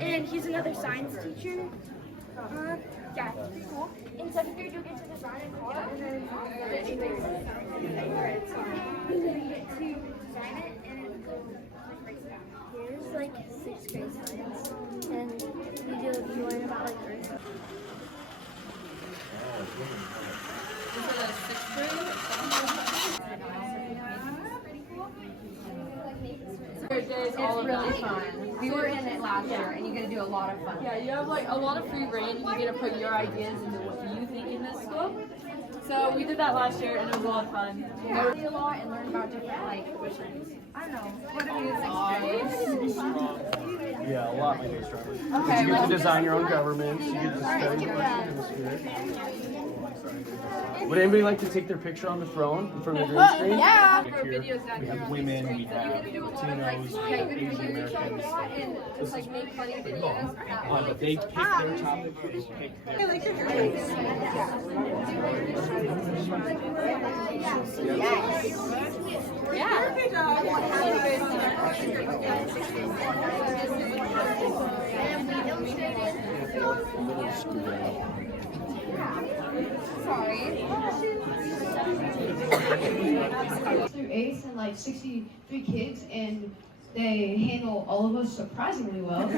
and he's another science teacher. Yeah, it's pretty cool. In second grade, you'll get to design a car, and then you get to design it, and it breaks down. Here's like sixth grade science, and you learn about like Earth. It's really fun. We were in it last year, and you get to do a lot of fun. Yeah, you have like a lot of free reign. You get to put your ideas into what you think in this school. So we did that last year, and it was a lot of fun. Yeah, we a lot and learn about different like I don't know. What do you think? Yeah, a lot my day stronger. Okay, You get to design your own governments. You get to study atmosphere. Would anybody like to take their picture on the throne in front of the green screen? Yeah. Here, we have women, we have Latinos, we have Asian Americans. But they pick their topic, they pick their through eighth and like 63 kids, and they handle all of us surprisingly well.